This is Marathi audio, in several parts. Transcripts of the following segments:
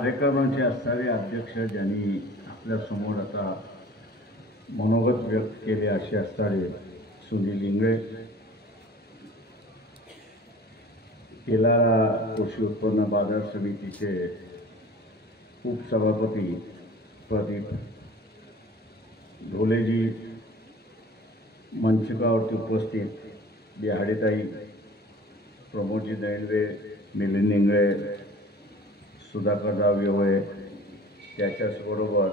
कार्यक्रमाचे असणारे अध्यक्ष ज्यांनी आपल्या समोर आता मनोगत व्यक्त केले असे असणारे सुनील इंगळे, तेलारा कृषी उत्पन्न बाजार समितीचे उपसभापती प्रदीप ढोलेजी, मंचकावरती उपस्थित बिहाडेताई, प्रमोदजी दैंडवे, मिलिंद इंगळे, सुधाकरराव व्यवय, त्याच्याबरोबर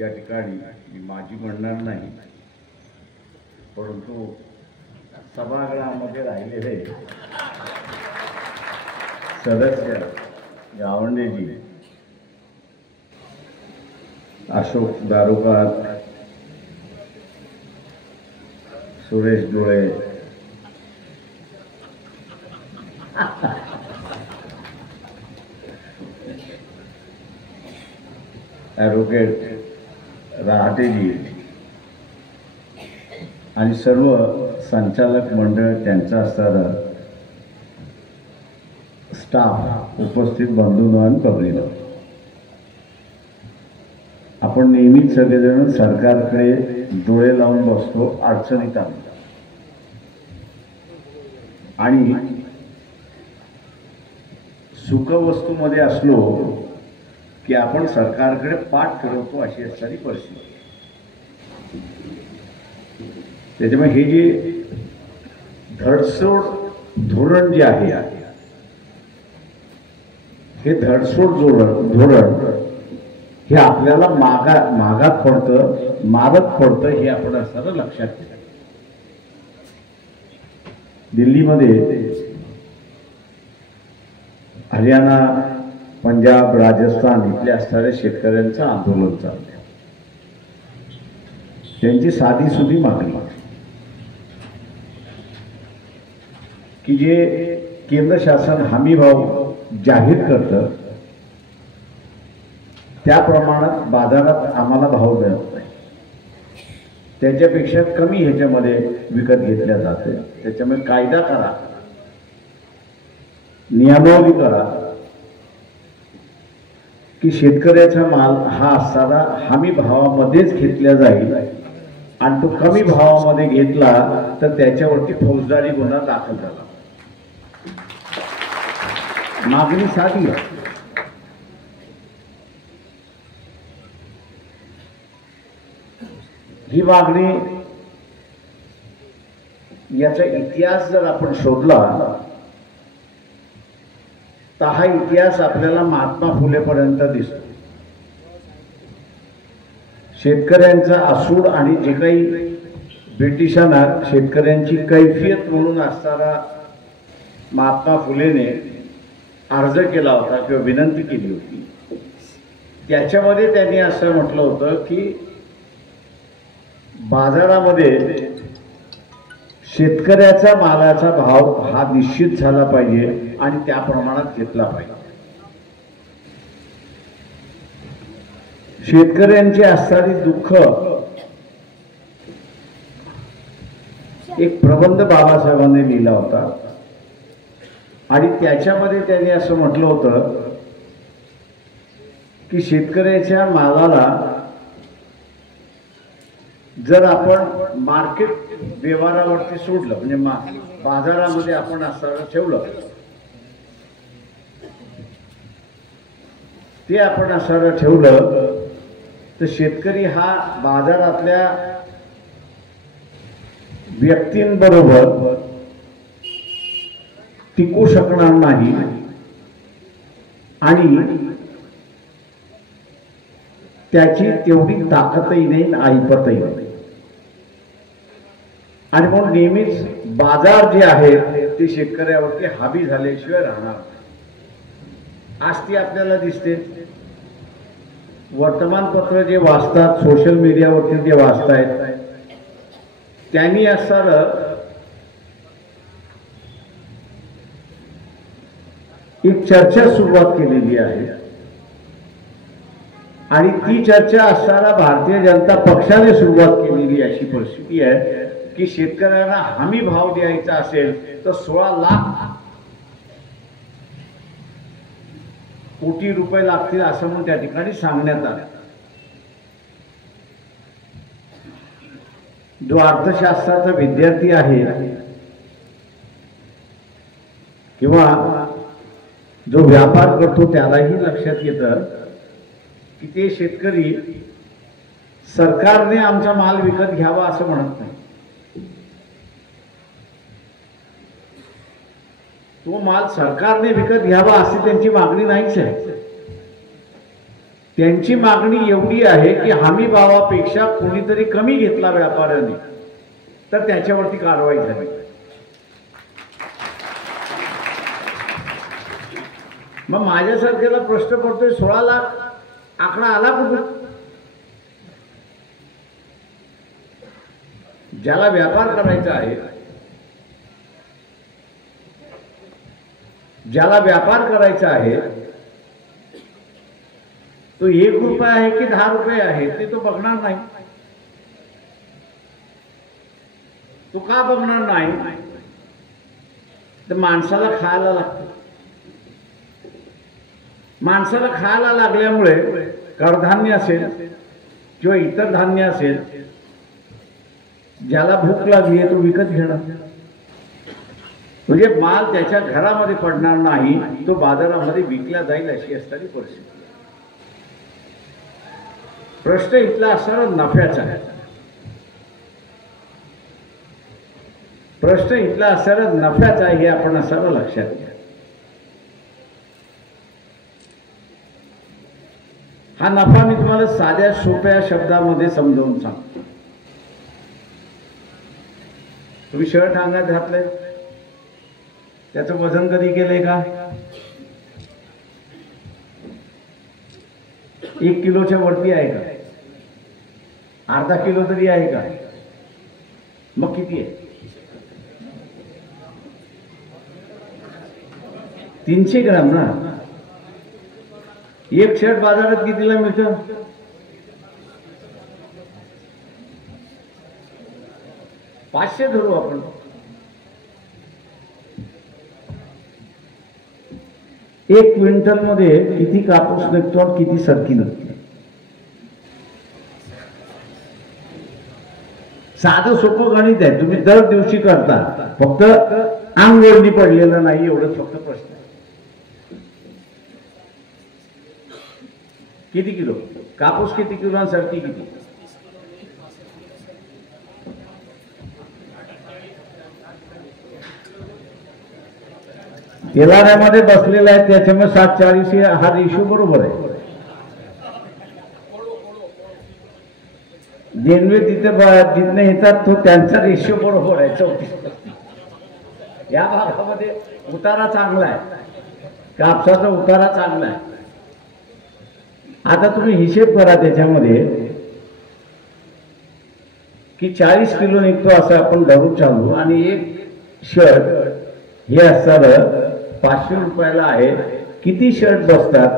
या ठिकाणी मी माझी म्हणणार नाही, परंतु सभागृहामध्ये राहिलेले सदस्य गावंडेजी, अशोक दारोकार, सुरेश डोळे, ॲडव्होकेट राहतेजी आणि सर्व संचालक मंडळ, त्यांचा असणारा स्टाफ, उपस्थित बंधू आणि पब्लिक, आपण नेहमीच सगळेजण सरकारकडे डोळे लावून बसतो अडचणीत आलो आणि सुखवस्तूमध्ये असलो की आपण सरकारकडे पाठ फिरवतो अशी असणारी परिस्थिती. त्याच्यामुळे हे जे धडसोड धोरण जे आहे, हे धडसोड धोरण हे आपल्याला मागात पडतं, मारत पडतं, हे आपण असताना लक्षात घ्या. दिल्लीमध्ये, हरियाणा, पंजाब, राजस्थान इथल्या असणाऱ्या शेतकऱ्यांचं आंदोलन चाललं. त्यांची साधी सुधी मागणी की जे केंद्र शासन हमी भाव जाहीर करतं त्या प्रमाणात बाजारात आम्हाला भाव मिळत नाही, त्याच्यापेक्षा कमी ह्याच्यामध्ये विकत घेतल्या जाते. त्याच्यामुळे कायदा करा, नियमावली करा की शेतकऱ्याचा माल हा असताना हमी भावामध्येच घेतला जाईल आणि तो कमी भावामध्ये घेतला तर त्याच्यावरती फौजदारी गुन्हा दाखल झाला. मागणी साधी आहे. ही मागणी, याचा इतिहास जर आपण शोधला तर हा इतिहास आपल्याला महात्मा फुलेपर्यंत दिसतो. शेतकऱ्यांचा असूड आणि जे काही ब्रिटिशांना शेतकऱ्यांची कैफियत म्हणून असताना महात्मा फुलेने अर्ज केला होता किंवा विनंती केली होती, त्याच्यामध्ये त्यांनी असं म्हटलं होतं की बाजारामध्ये शेतकऱ्याचा मालाचा भाव हा निश्चित झाला पाहिजे आणि त्या प्रमाणात घेतला पाहिजे. शेतकऱ्यांची असणारी दुःख, एक प्रबंध बाबासाहेबांनी लिहिला होता आणि त्याच्यामध्ये त्यांनी असं म्हटलं होतं की शेतकऱ्याच्या मालाला जर आपण मार्केट व्यवहारावरती सोडलं, म्हणजे बाजारामध्ये आपण असं ठेवलं, ते आपण असं ठेवलं तर शेतकरी हा बाजारातल्या व्यक्तींबरोबर टिकू शकणार नाही आणि त्याची तेवढी ताकदही नाही, ऐपतही नाही. आणि म्हणून नेहमीच बाजार जे आहे ते शेतकऱ्यावरती हावी झाल्याशिवाय राहणार. आज ती आपल्याला दिसते. वर्तमानपत्र जे वाचतात, सोशल मीडियावरती जे वाचतायत, त्यांनी असणारं एक चर्चा सुरुवात केलेली आहे आणि ती चर्चा असताना भारतीय जनता पक्षाने सुरुवात केलेली अशी परिस्थिती आहे की शेतकऱ्यांना हमी भाव द्यायचा असेल तर 16 लाख कोटी रुपये लागतील असं म्हणून त्या ठिकाणी सांगण्यात आलं. जो अर्थशास्त्राचा विद्यार्थी आहे किंवा जो व्यापार करतो त्यालाही लक्षात येतं की ते शेतकरी सरकारने आमचा माल विकत घ्यावा असं म्हणत नाही. तो माल सरकारने विकत घ्यावा अशी त्यांची मागणी नाहीच आहे. त्यांची मागणी एवढी आहे की हमी भावापेक्षा कोणीतरी कमी घेतला व्यापाऱ्याने तर त्याच्यावरती कारवाई झाली. मग माझ्यासारख्याला प्रश्न पडतोय 16 लाख आकडा आला कुठून? ज्याला व्यापार करायचा आहे, ज्याला व्यापार करायचा आहे तो 1 रुपया आहे की 10 रुपये आहे ते तो बघणार नाही. तो का बघणार नाही? तर माणसाला खायला लागतं. माणसाला खायला लागल्यामुळे कडधान्य असेल किंवा इतर धान्य असेल, ज्याला भूक लागली आहे तो विकत घेणार. म्हणजे माल त्याच्या घरामध्ये पडणार नाही, तो बाजारामध्ये विकला जाईल अशी असणारी परिस्थिती. प्रश्न इथला असणारा नफ्याचा आहे. प्रश्न इथला असणारा नफ्याचा हे आपण असणारा लक्षात घ्या. हा नफा मी तुम्हाला साध्या सोप्या शब्दामध्ये समजावून सांगतो. तुम्ही शर्ट अंगात घातलंय, त्याचं वजन कधी केलंय का? 1 किलोच्या वरती आहे का? अर्धा किलो तरी आहे का? मग किती आहे? 300 ग्राम ना. एक शर्ट बाजारात कितीला मिळतं? 500 धरू आपण. एक क्विंटल मध्ये किती कापूस निघतो आणि किती सरकी निघते? साधं सोपं गणित आहे. तुम्ही दर दिवशी करता, फक्त अंग ओढणी पडलेलं नाही एवढंच फक्त प्रश्न. किती किलो कापूस, किती किलो आणि सरकी किती? तेलाऱ्यामध्ये बसलेला आहे त्याच्यामुळे 7-40 हा रेशो बरोबर आहे. जेनवे जिथनं येतात तो त्यांचा रेशो बरोबर आहे 34. या भागामध्ये उतारा चांगला आहे, कापसाचा उतारा चांगला आहे. आता तुम्ही हिशेब करा त्याच्यामध्ये की 40 किलो निघतो असं आपण धरून चालू, आणि एक शर्ट हे असणारं 500 रुपयाला आहे. किती शर्ट बसतात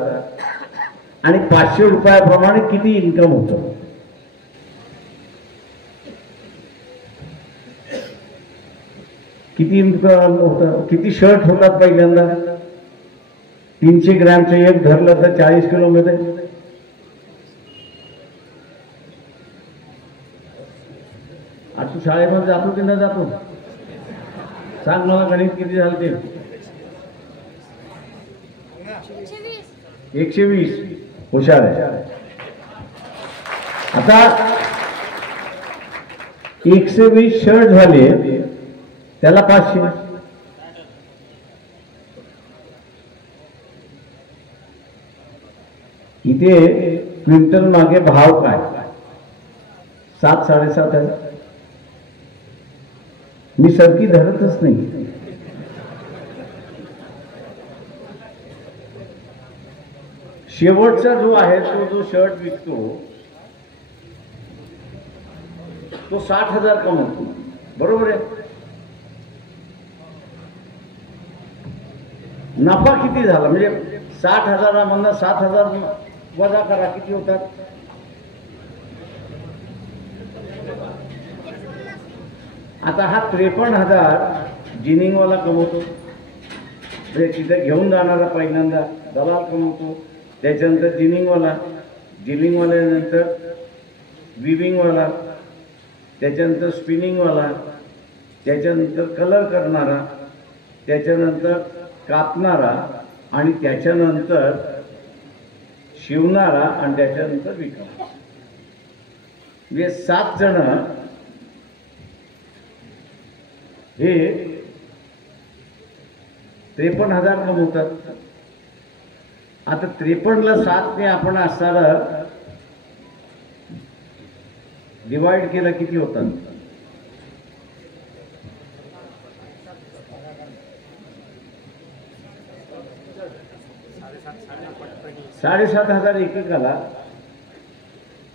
आणि 500 रुपयाप्रमाणे किती इन्कम होतं? किती इन्कम होतं? किती शर्ट होतात? पहिल्यांदा 300 ग्रॅमचं एक धरलं तर 40 किलो मध्ये आज तू शाळेमध्ये जातो की न जातो? सांग मला, गणित किती झालं ते? 120. हुशार आहे. आता 120 शर्ट झाले, त्याला 500. इथे क्विंटल मागे भाव काय? 7-7.5 आहे. मी सरकी धरतच नाही. शेवटचा जो आहे तो जो शर्ट विकतो तो 60,000 कमवतो, बरोबर आहे. नफा किती झाला? म्हणजे 60,000 मधनं 7,000 वजा करा, किती होतात? आता हा 53,000 जिनिंगवाला कमवतो, तिथे घेऊन जाणारा पहिल्यांदा दलाल कमवतो, त्याच्यानंतर जिनिंगवाल्यानंतर विविंगवाला, त्याच्यानंतर स्पिनिंगवाला, त्याच्यानंतर कलर करणारा, त्याच्यानंतर कापणारा आणि त्याच्यानंतर शिवणारा आणि त्याच्यानंतर विकणारा. म्हणजे 7 जण हे 53,000 कमवतात. आता 53ला 7ने आपण असणारा डिवाइड केलं किती होतात? 7,500 एकेकाला.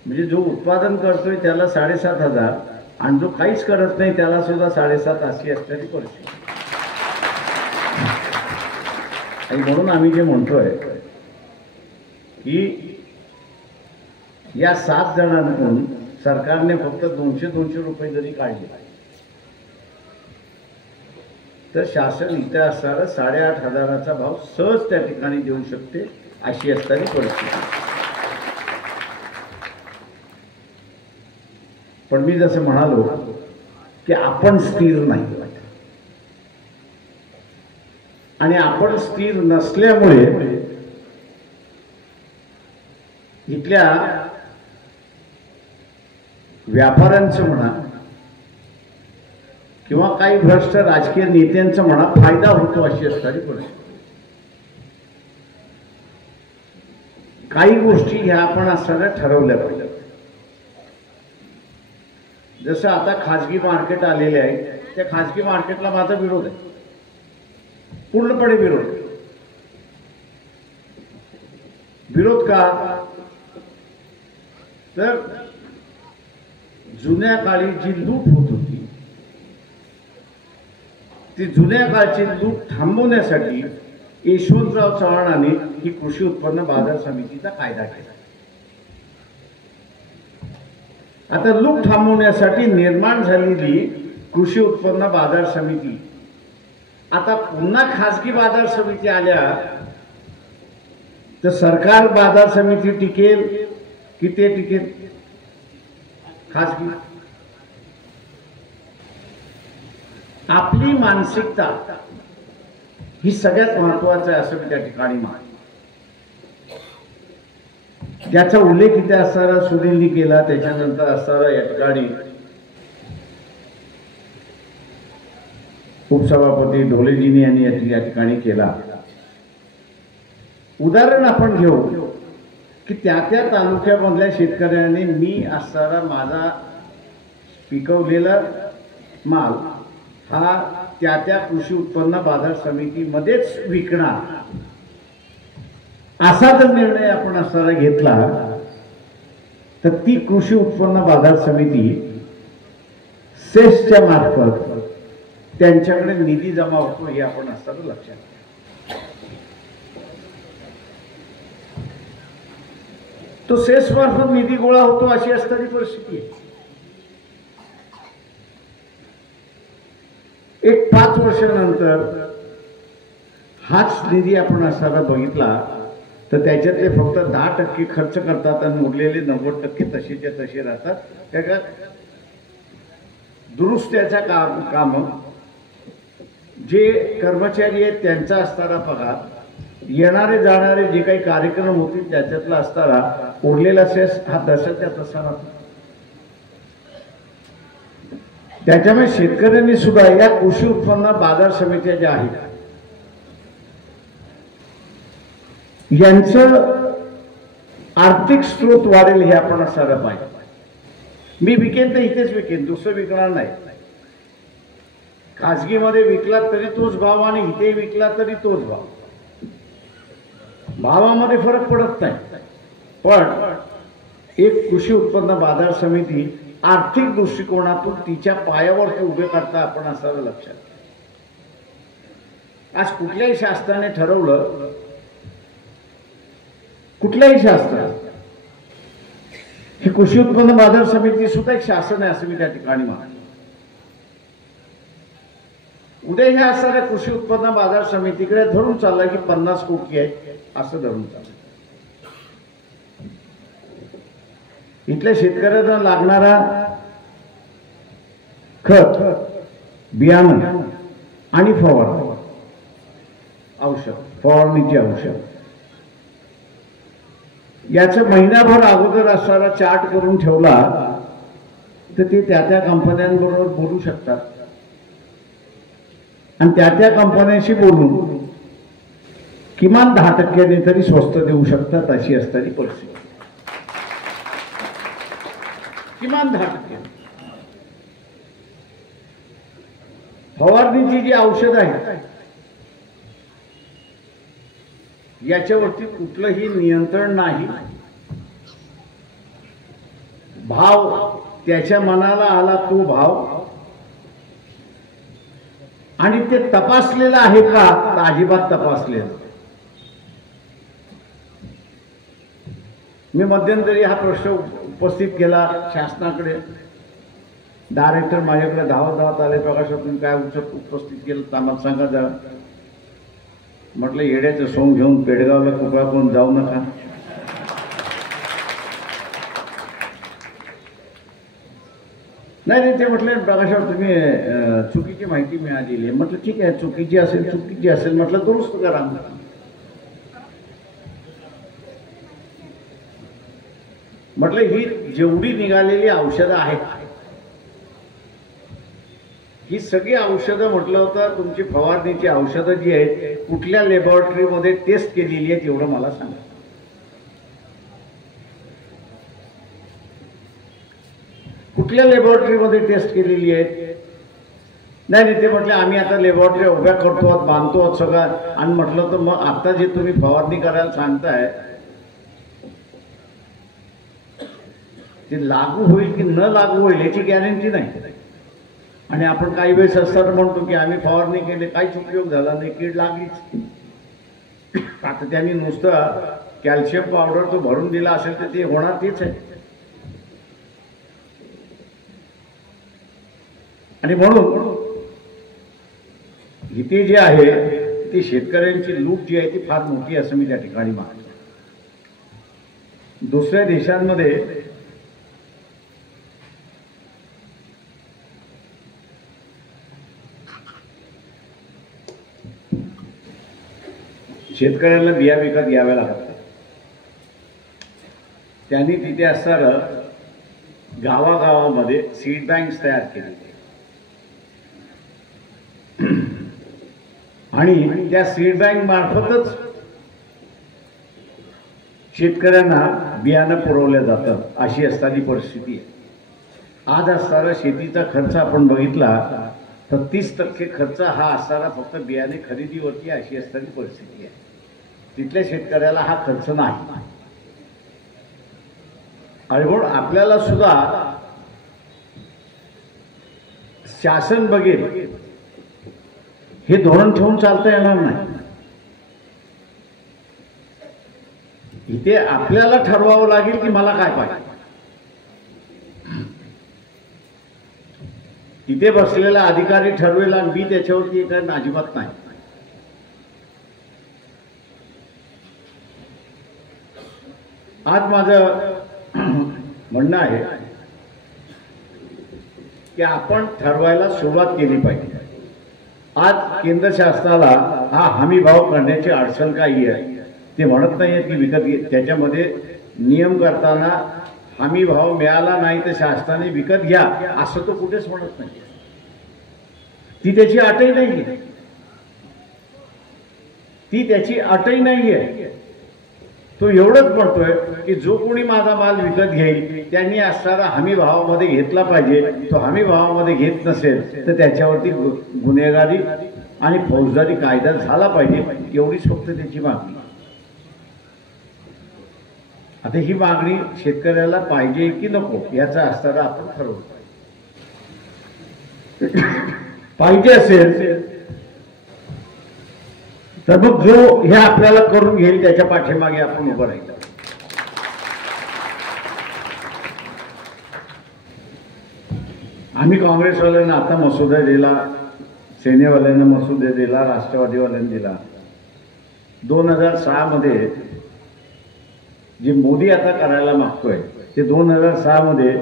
म्हणजे जो उत्पादन करतोय त्याला 7,500 आणि जो काहीच करत नाही त्याला सुद्धा 7,500 अशी असणारी परिस्थिती. आणि म्हणून आम्ही जे म्हणतोय की या 7 जणांकडून सरकारने फक्त 200 रुपये जरी काढले तर शासन इथे असणारा 8,500चा भाव सहज त्या ठिकाणी देऊ शकते अशी असणारी परिस्थिती. पण मी जसं म्हणालो की आपण स्थिर नाही आणि आपण स्थिर नसल्यामुळे इथल्या व्यापाऱ्यांचं म्हणा किंवा काही भ्रष्ट राजकीय नेत्यांचा म्हणा फायदा होतो अशी असणारी परिस्थिती. काही गोष्टी ह्या आपण असणाऱ्या ठरवल्या पाहिजेत. जसं आता खाजगी मार्केट आलेले आहे, त्या खाजगी मार्केटला माझा विरोध आहे, पूर्णपणे विरोध. विरोध का? तर जुन्या काळी जी लूट होत होती ती जुन्या काळची लूट थांबवण्यासाठी यशवंतराव चव्हाणांनी ही कृषी उत्पन्न बाजार समितीचा कायदा केला. आता लूट थांबवण्यासाठी निर्माण झालेली कृषी उत्पन्न बाजार समिती आता पुन्हा खासगी बाजार समिती आल्या तर सरकार बाजार समिती टिकेल की ते टिकेल खासगी? आपली मानसिकता ही सगळ्यात महत्वाचं आहे असं मी त्या ठिकाणी मानतो. ज्याचा उल्लेख इथे असणारा सुनीलनी केला, त्याच्यानंतर असणारा या ठिकाणी उपसभापती ढोलेजींनी यांनी या ठिकाणी केला. उदाहरण आपण घेऊ की त्या तालुक्यामधल्या शेतकऱ्यांनी मी असणारा माझा पिकवलेला माल हा त्या कृषी उत्पन्न बाजार समितीमध्येच विकणार असा जर निर्णय आपण असणारा घेतला तर ती कृषी उत्पन्न बाजार समिती सेसच्या मार्फत त्यांच्याकडे निधी जमा होतो हे आपण असताना लक्षात. तो सेस मार्फत निधी गोळा होतो अशी असणारी परिस्थिती. एक 5 वर्षानंतर हाच निधी आपण असताना बघितला तर त्याच्यातले फक्त 10% खर्च करतात आणि उरलेले 90% तसेच्या तसे राहतात. त्या दुरुस्त्याच्या काम जे कर्मचारी आहेत त्यांचा असणारा पगार, येणारे जाणारे जे काही कार्यक्रम होतील त्याच्यातला असणारा उरलेला सेस हा तसाच्या तसा राहतो. त्याच्यामुळे शेतकऱ्यांनी सुद्धा या कृषी उत्पन्न बाजार समित्या ज्या आहेत यांचं आर्थिक स्रोत वाढेल हे आपण असायला पाहिजे. मी विकेन तर इथेच विकेन, दुसरं विकणार नाही. खाजगीमध्ये विकला तरी तोच भाव आणि इथे विकला तरी तोच भाव, भावामध्ये फरक पडत नाही. पण एक कृषी उत्पन्न बाजार समिती आर्थिक दृष्टिकोनातून तिच्या पायावर ते उभे करता आपण असावं लक्षात. आज कुठल्याही शास्त्राने ठरवलं, कुठल्याही शास्त्र ही कृषी उत्पन्न बाजार समिती सुद्धा एक शासन आहे असं मी त्या ठिकाणी मानतो. उद्या ह्या असणाऱ्या कृषी उत्पन्न बाजार समितीकडे धरून चालला की 50 कोटी आहे असं धरून चाललं. इथल्या शेतकऱ्यांना लागणारा खत, बियाणं आणि फवारणीची औषध याचं महिनाभर अगोदर असणारा चार्ट करून ठेवला तर ते त्या कंपन्यांबरोबर बोलू शकतात आणि त्या कंपन्यांशी बोलून किमान 10% तरी स्वस्त देऊ शकतात अशी असणारी परिस्थिती. किमान 10%. फवारणीची जी औषध आहेत याच्यावरती कुठलंही नियंत्रण नाही. भाव त्याच्या मनाला आला तो भाव, आणि ते तपासलेलं आहे का तर अजिबात तपासलेलं. मी मध्यंतरी हा प्रश्न उपस्थित केला शासनाकडे. डायरेक्टर माझ्याकडे धावत आले, प्रकाशातून काय उपस्थित केलं आम्हाला सांगा जरा. म्हटलं येड्याचं सोंग घेऊन पेडगावला कृपा करून जाऊ नका. नाही ते म्हटलं प्रकाशावर तुम्ही चुकीची माहिती मिळालेली आहे. म्हटलं ठीक आहे, चुकीची असेल म्हटलं दुरुस्त करा. म्हटलं ही जेवढी निघालेली औषधं आहेत ही सगळी औषधं म्हटलं होतं तुमची फवारणीची औषधं जी आहेत कुठल्या लॅबोरेटरीमध्ये टेस्ट केलेली आहेत एवढं मला सांगा. कुठल्या लॅबोरेटरीमध्ये टेस्ट केलेली आहेत? नाही ते म्हटले आम्ही आता लॅबोरेटरी उभ्या करतो, बांधतो सगळं. आणि म्हटलं तर मग आता जे तुम्ही फवारणी करायला सांगताय ते लागू होईल की न लागू होईल याची गॅरंटी नाही. आणि आपण काही वेळेस असताना म्हणतो की आम्ही फवारणी केली, काहीच उपयोग झाला नाही, कीड लागलीच. आता त्यांनी नुसतं कॅल्शियम पावडर तो भरून दिला असेल तर ते होणार तेच आहे. आणि म्हणून इथे जे आहे ती शेतकऱ्यांची लूट जी आहे ती फार मोठी असं मी त्या ठिकाणी मानतो. दुसऱ्या देशांमध्ये शेतकऱ्यांना बिया विकत घ्याव्या लागतात. त्यांनी तिथे असणारं गावागावामध्ये सीड बँक्स तयार केलेले आणि त्या सीड बँक मार्फतच शेतकऱ्यांना बियाणं पुरवलं जातं अशी असणारी परिस्थिती आहे. आज असणारा शेतीचा खर्च आपण बघितला तर 30% खर्च हा असणारा फक्त बियाणे खरेदीवरती अशी असणारी परिस्थिती आहे. तिथल्या शेतकऱ्याला हा खर्च नाही. आणि म्हणून आपल्याला सुद्धा शासन बघेल हे धोरण ठेवून चालता येणार नाही. इथे आपल्याला ठरवावं लागेल की मला काय पाहिजे. तिथे बसलेला अधिकारी ठरवेल आणि मी त्याच्यावरती काय अजिबात नाही. आज माझं म्हणणं आहे की आपण ठरवायला सुरुवात केली पाहिजे. आज केंद्र शासनाला हा हमी भाव करण्याची अडचण काही आहे ते म्हणत नाहीये की विकत घे. त्याच्यामध्ये नियम करताना हमी भाव मिळाला नाही तर शासनाने विकत घ्या असं तो कुठेच म्हणत नाही. ती त्याची अटही नाहीये. ती त्याची अटही नाहीये. तो एवढंच म्हणतोय की जो कोणी माझा माल विकत घेईल त्यांनी असणारा हमी भावामध्ये घेतला पाहिजे. तो हमी भावामध्ये घेत नसेल तर त्याच्यावरती गुन्हेगारी आणि फौजदारी कायदा झाला पाहिजे. एवढीच फक्त त्याची मागणी. आता ही मागणी शेतकऱ्याला पाहिजे की नको याचा असणारा आपण ठरवलं पाहिजे असेल तर मग जो हे आपल्याला करून घेईल त्याच्या पाठीमागे आपण उभं राहिलं. आम्ही काँग्रेसवाल्यांना आता मसुदा दिला सेनेवाल्यांना मसुदे दिला, राष्ट्रवादीवाल्यांनी दिला. 2006 मध्ये जे मोदी आता करायला मागतोय ते 2006 मध्ये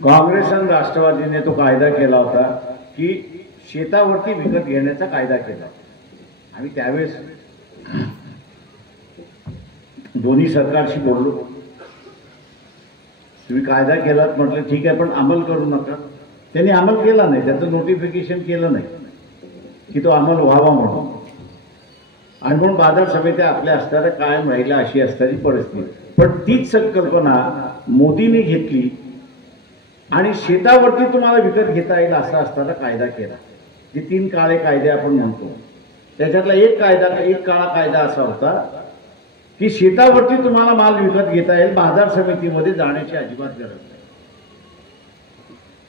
काँग्रेस आणि राष्ट्रवादीने तो कायदा केला होता की शेतावरती विकत घेण्याचा कायदा केला. आम्ही त्यावेळेस दोन्ही सरकारशी बोललो. तुम्ही कायदा केलात, म्हटलं ठीक आहे, पण अंमल करू नका. त्यांनी अंमल केला नाही, त्याचं नोटिफिकेशन केलं नाही की तो अंमल व्हावा म्हणून. आणि म्हणून बाजार समित्या आपल्या असणाऱ्या कायम राहिल्या अशी असणारी परिस्थिती. पण तीच संकल्पना मोदींनी घेतली आणि शेतावरती तुम्हाला विकत घेता येईल असा असताना कायदा केला. जे 3 काळे कायदे आपण म्हणतो त्याच्यातला एक काळा कायदा असा होता की शेतावरती तुम्हाला माल विकत घेता येईल, बाजार समितीमध्ये जाण्याची अजिबात गरज नाही.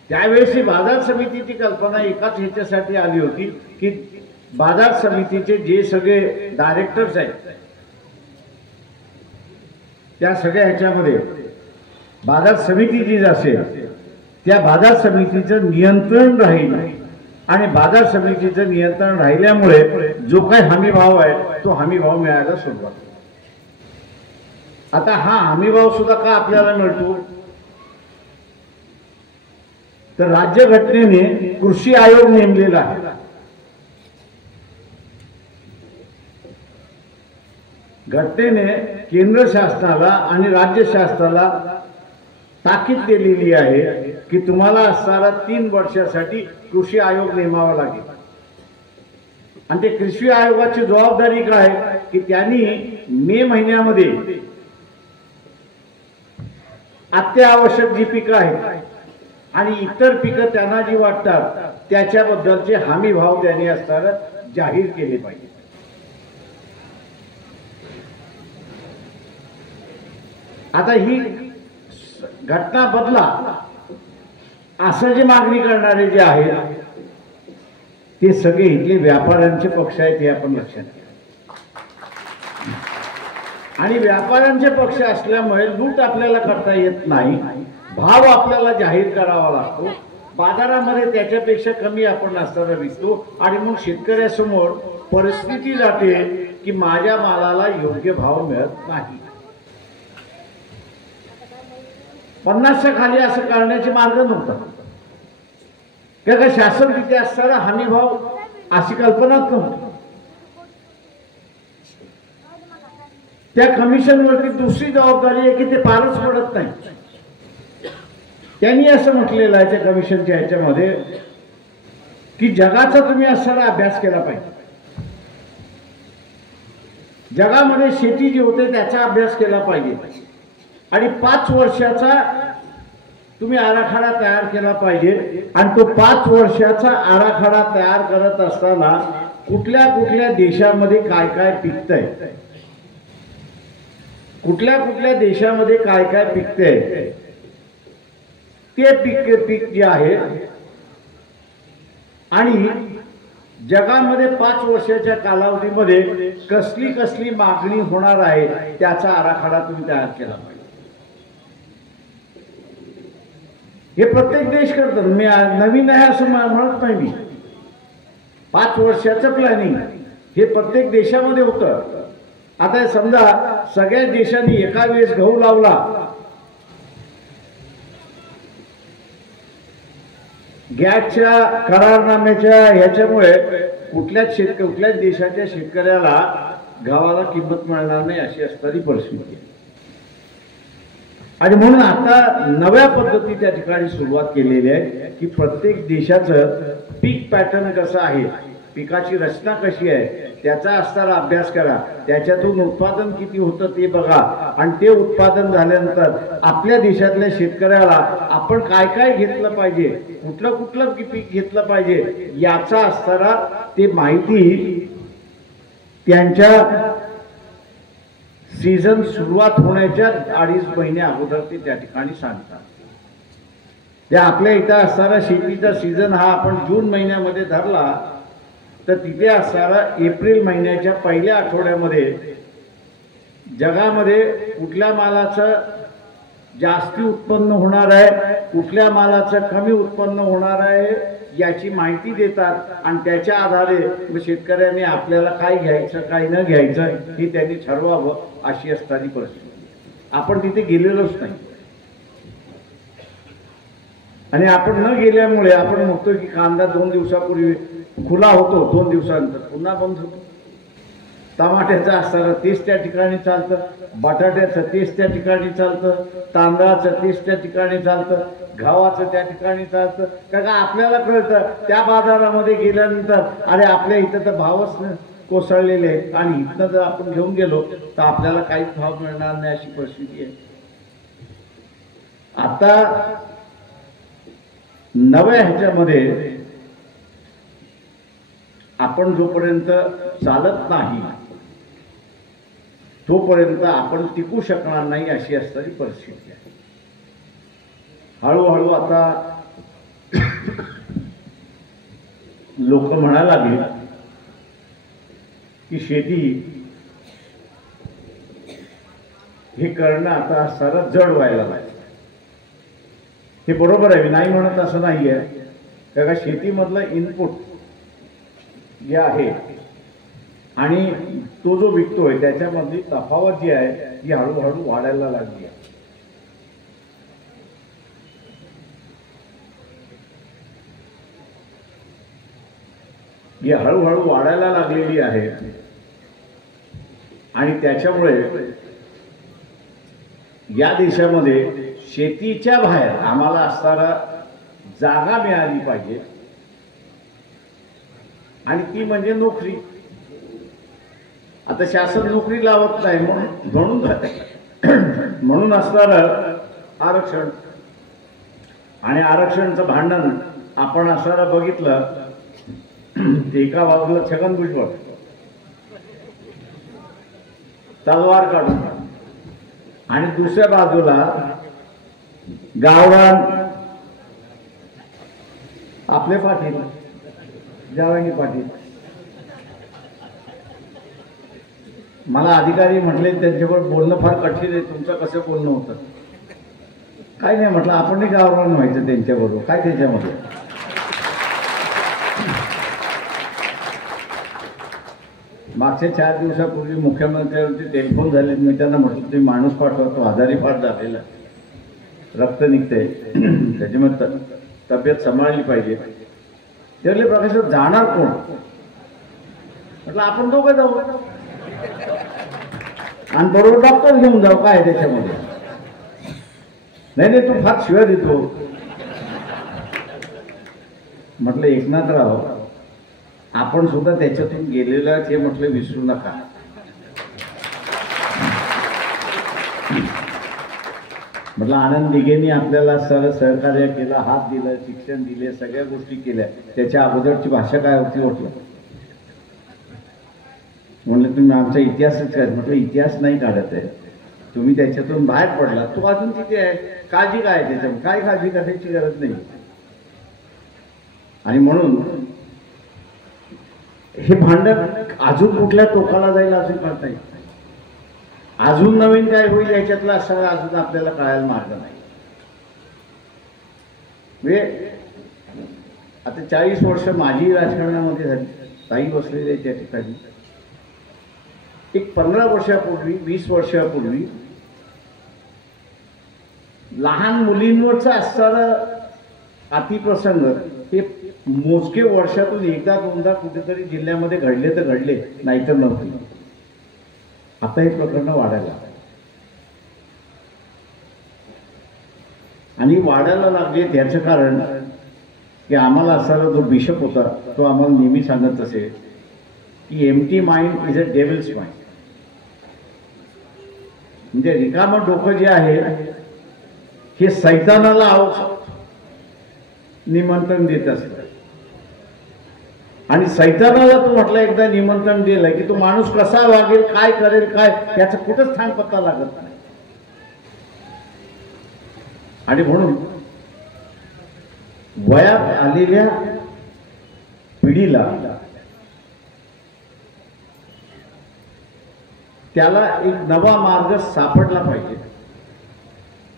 त्यावेळेस ही बाजार समितीची कल्पना एकाच ह्याच्यासाठी आली होती की बाजार समितीचे जे सगळे डायरेक्टर्स आहेत त्या सगळ्या ह्याच्यामध्ये बाजार समिती जी असेल त्या बाजार समितीचं नियंत्रण राहील. आणि बाजार समितीचं नियंत्रण राहिल्यामुळे जो काही हमी भाव आहे तो हमी भाव मिळायला सुरुवात. आता हा हमी भाव सुद्धा का आपल्याला मिळतो, तर राज्यघटनेने कृषी आयोग नेमलेला आहे. घटनेने केंद्र शासनाला आणि राज्य शासनाला ताकीद दिलेली आहे की तुम्हाला असणारा 3 वर्षासाठी कृषी आयोग नेमावा लागेल. आणि ते कृषी आयोगाची जबाबदारी काय की त्यांनी मे महिन्यामध्ये अत्यावश्यक जी पिकं आहेत आणि इतर पिकं त्यांना जी वाटतात त्याच्याबद्दलचे हमी भाव त्यांनी असणारा जाहीर केले पाहिजे. आता ही घटना बदला असं जे मागणी करणारे जे आहेत ते सगळे इथले व्यापाऱ्यांचे पक्ष आहेत हे आपण लक्षात घ्या. आणि व्यापाऱ्यांचे पक्ष असल्यामुळे लूट आपल्याला करता येत नाही, भाव आपल्याला जाहीर करावा लागतो. बाजारामध्ये त्याच्यापेक्षा कमी आपण असताना विकतो आणि मग शेतकऱ्यासमोर परिस्थिती जाते की माझ्या मालाला योग्य भाव मिळत नाही. 50च्या खाली असं करण्याचे मार्ग नव्हता का शासन तिथे असताना हमी भाव अशी कल्पनाच नव्हती. त्या कमिशनवरती दुसरी जबाबदारी आहे की ते पारच पडत नाही. त्यांनी असं म्हटलेलं आहे त्या कमिशनच्या ह्याच्यामध्ये की जगाचा तुम्ही असताना अभ्यास केला पाहिजे. जगामध्ये शेती जी होते त्याचा अभ्यास केला पाहिजे आणि 5 वर्षाचा तुम्ही आराखडा तयार केला पाहिजे. आणि तो 5 वर्षाचा आराखडा तयार करत असताना कुठल्या कुठल्या देशामध्ये काय काय पिकतंय, कुठल्या कुठल्या देशामध्ये काय काय पिकतंय ते पीक जे आहे आणि जगामध्ये 5 वर्षाच्या कालावधीमध्ये कसली कसली मागणी होणार आहे त्याचा आराखडा तुम्ही तयार केला पाहिजे. हे प्रत्येक देश करतात. मी नवीन आहे असं म्हणत नाही. मी 5 वर्षाचं प्लॅनिंग हे प्रत्येक देशामध्ये होतं. आता समजा सगळ्या देशांनी एका वेळेस गहू लावला, गॅसच्या करारनाम्याच्या ह्याच्यामुळे कुठल्याच देशाच्या शेतकऱ्याला गव्हाला किंमत मिळणार नाही अशी असणारी परिस्थिती आहे. आणि म्हणून आता नव्या पद्धती त्या ठिकाणी सुरुवात केलेली आहे की प्रत्येक देशाचं पीक पॅटर्न कसं आहे, पिकाची रचना कशी आहे त्याचा असणारा अभ्यास करा. त्याच्यातून उत्पादन किती होतं ते बघा आणि ते उत्पादन झाल्यानंतर आपल्या देशातल्या शेतकऱ्याला आपण काय काय घेतलं पाहिजे, कुठलं कुठलं पीक घेतलं पाहिजे याचा असणारा ते माहिती त्यांच्या सीझन सुरुवात होण्याच्या 2.5 महिने अगोदर ते त्या ठिकाणी सांगतात. त्या आपल्या इथं असणारा शेतीचा सीझन हा आपण जून महिन्यामध्ये धरला तर तिथे असणारा एप्रिल महिन्याच्या पहिल्या आठवड्यामध्ये जगामध्ये कुठल्या मालाचं जास्ती उत्पन्न होणार आहे, कुठल्या मालाचं कमी उत्पन्न होणार आहे याची माहिती देतात आणि त्याच्या आधारे शेतकऱ्यांनी आपल्याला काय घ्यायचं काय न घ्यायचं हे त्यांनी ठरवावं अशी असणारी परिस्थिती. आपण तिथे गेलेलोच नाही आणि आपण न गेल्यामुळे आपण म्हणतो की कांदा 2 दिवसापूर्वी खुला होतो, 2 दिवसानंतर पुन्हा बंद होतो. टमाट्याचं असताना 30 त्या ठिकाणी चालतं, बटाट्याचं 30 त्या ठिकाणी चालतं, तांदळाचं 30 त्या ठिकाणी चालतं, गव्हाचं त्या ठिकाणी चालतं. कारण आपल्याला कळतं त्या बाजारामध्ये गेल्यानंतर अरे आपल्या इथं तर भावच कोसळलेले आहेत आणि इथनं जर आपण घेऊन गेलो तर आपल्याला काहीच भाव मिळणार नाही अशी परिस्थिती आहे. आता नव्या ह्याच्यामध्ये आपण जोपर्यंत चालत नाही तोपर्यंत आपण टिकू शकणार नाही अशी असणारी परिस्थिती आहे. हळूहळू आता लोक म्हणायला लागले की शेती हे करणं आता सरळ जड व्हायला लागलं. हे बरोबर आहे, नाही म्हणत असं नाही आहे. कारण शेतीमधलं इनपुट जे आहे आणि तो जो विकतोय त्याच्यामधली तफावत जी आहे ती हळूहळू वाढायला लागली आहे. ही हळूहळू वाढायला लागलेली आहे आणि त्याच्यामुळे या देशामध्ये शेतीच्या बाहेर आम्हाला असणारा जागा मिळाली पाहिजे आणि ती म्हणजे नोकरी. आता शासन नोकरी लावत नाही म्हणून असणारं आरक्षण आणि आरक्षणचं भांडण आपण असणारं बघितलं. एका बाजूला छगन भुजबळ तलवार काढून आणि दुसऱ्या बाजूला गावरान आपले पाटील जावंगी पाटील. मला अधिकारी म्हटले त्यांच्याबरोबर बोलणं फार कठीण आहे, तुमचं कसं बोलणं होतं. काय नाही म्हटलं, आपणही गावरान व्हायचं त्यांच्याबरोबर, काय त्याच्यामध्ये. मागच्या 4 दिवसापूर्वी मुख्यमंत्र्यांवरती टेलिफोन झाले. मी त्यांना म्हटलं तुम्ही माणूस पाठवतो, आजारी फार झालेला, रक्त निघते, त्याच्यामुळे तब्येत सांभाळली पाहिजे. ते म्हणले प्रकाश जाणार कोण? म्हटलं आपण दोघं जाऊ आणि बरोबर डॉक्टर घेऊन जाऊ, काय त्याच्यामध्ये. नाही तू फार शिव्या देतो. म्हटलं एकनाथराव आपण सुद्धा त्याच्यातून गेलेलाच हे म्हटलं विसरू नका. म्हटलं आनंद दिघेंनी आपल्याला सहकार्य केलं, हात दिलं, शिक्षण दिले, सगळ्या गोष्टी केल्या. त्याच्या अगोदरची भाषा काय होती म्हटलं. म्हणलं तुम्ही आमचा इतिहासच काय. म्हटलं इतिहास नाही काढत आहे, तुम्ही त्याच्यातून बाहेर पडला, तो अजून तिथे आहे. काळजी काय त्याच्यावर, काय काळजी करायची गरज नाही. आणि म्हणून हे भांडण अजून कुठल्या टोकाला जाईल अजून कळता येईल. अजून नवीन काय होईल याच्यातला असं अजून आपल्याला कळायला मार्ग नाही. म्हणजे आता 40 वर्ष माझी राजकारणामध्ये झाली, ताई बसलेले त्या ठिकाणी. एक 15 वर्षापूर्वी 20 वर्षापूर्वी लहान मुलींवरचा असणारा अतिप्रसंग हे मोजके वर्षातून एकदा दोनदा कुठेतरी जिल्ह्यामध्ये घडले तर घडले, नाहीतर नव्हते. आता हे प्रकरण वाढायला आणि वाढायला लागले. त्याचं कारण की आम्हाला असणारा जो बिशप होता तो आम्हाला नेहमी सांगत असे की empty mind is a devil's mind. म्हणजे रिकामं डोकं जे आहे हे सैतानाला निमंत्रण देत असतं. आणि सैतानाला तू म्हटलं एकदा निमंत्रण दिलं की तो माणूस कसा वागेल, काय करेल, काय याचा कुठंच थांग पत्ता लागत नाही. आणि म्हणून वयात आलेल्या पिढीला त्याला एक नवा मार्ग सापडला पाहिजे.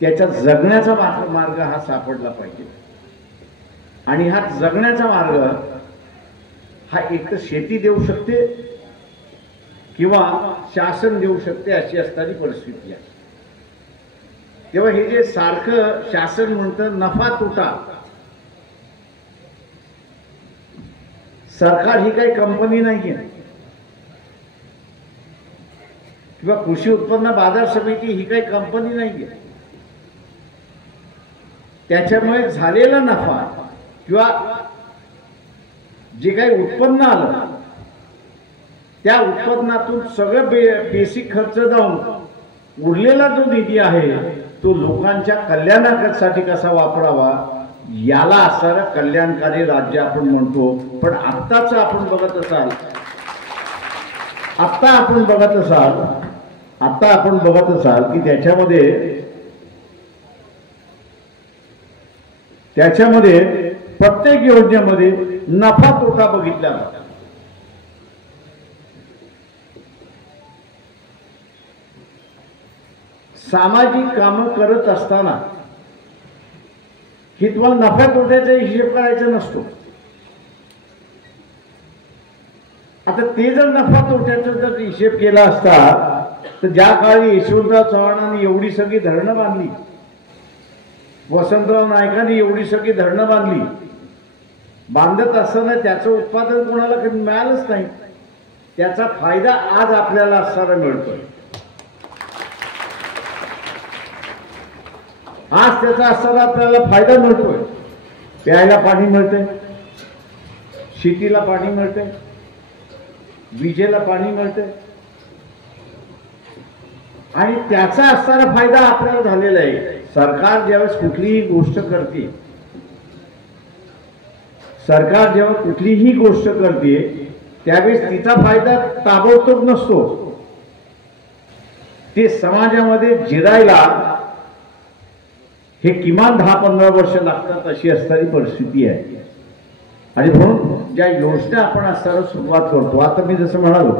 त्याच्या जगण्याचा मार्ग हा सापडला पाहिजे. आणि हा जगण्याचा मार्ग हा एक तर शेती देऊ शकते किंवा शासन देऊ शकते अशी असणारी परिस्थिती आहे. तेव्हा हे जे सारखं शासन म्हणतं नफा तोटा, सरकार ही काही कंपनी नाहीये किंवा कृषी उत्पन्न बाजार समिती ही काही कंपनी नाहीये. त्याच्यामुळे झालेला नफा किंवा जे काही उत्पन्न आलं त्या उत्पन्नातून सगळं बेसिक खर्च जाऊन उरलेला जो निधी आहे तो लोकांच्या कल्याणासाठी कसा वापरावा याला असणारं कल्याणकारी राज्य आपण म्हणतो. पण आत्ताच आपण बघत असाल आता आपण बघत असाल की त्याच्यामध्ये प्रत्येक योजनेमध्ये नफा तोटा बघितला जातो. सामाजिक कामं करत असताना ही तुम्हाला नफ्या तोट्याचा हिशेब करायचा नसतो. आता ते जर नफा तोट्याचा जर हिशेब केला असता तर ज्या काळी यशवंतराव चव्हाणांनी एवढी सगळी धरणं बांधली, वसंतराव नाईकांनी एवढी सगळी धरणं बांधली, बांधत असताना त्याचं उत्पादन कोणाला कधी मिळालंच नाही. त्याचा फायदा आज आपल्याला असणारा मिळतोय. आज त्याचा असणारा आपल्याला फायदा मिळतोय. प्यायला पाणी मिळतंय, शेतीला पाणी मिळतंय, विजेला पाणी मिळतंय आणि त्याचा असणारा फायदा आपल्याला झालेला आहे. सरकार ज्यावेळेस कुठलीही गोष्ट करते, त्यावेळेस तिचा फायदा ताबडतोब नसतो. ते समाजामध्ये जिरायला हे किमान 10-15 वर्ष लागतात अशी असणारी परिस्थिती आहे. आणि म्हणून ज्या योजना आपण असताना सुरुवात करतो, आता मी जसं म्हणालो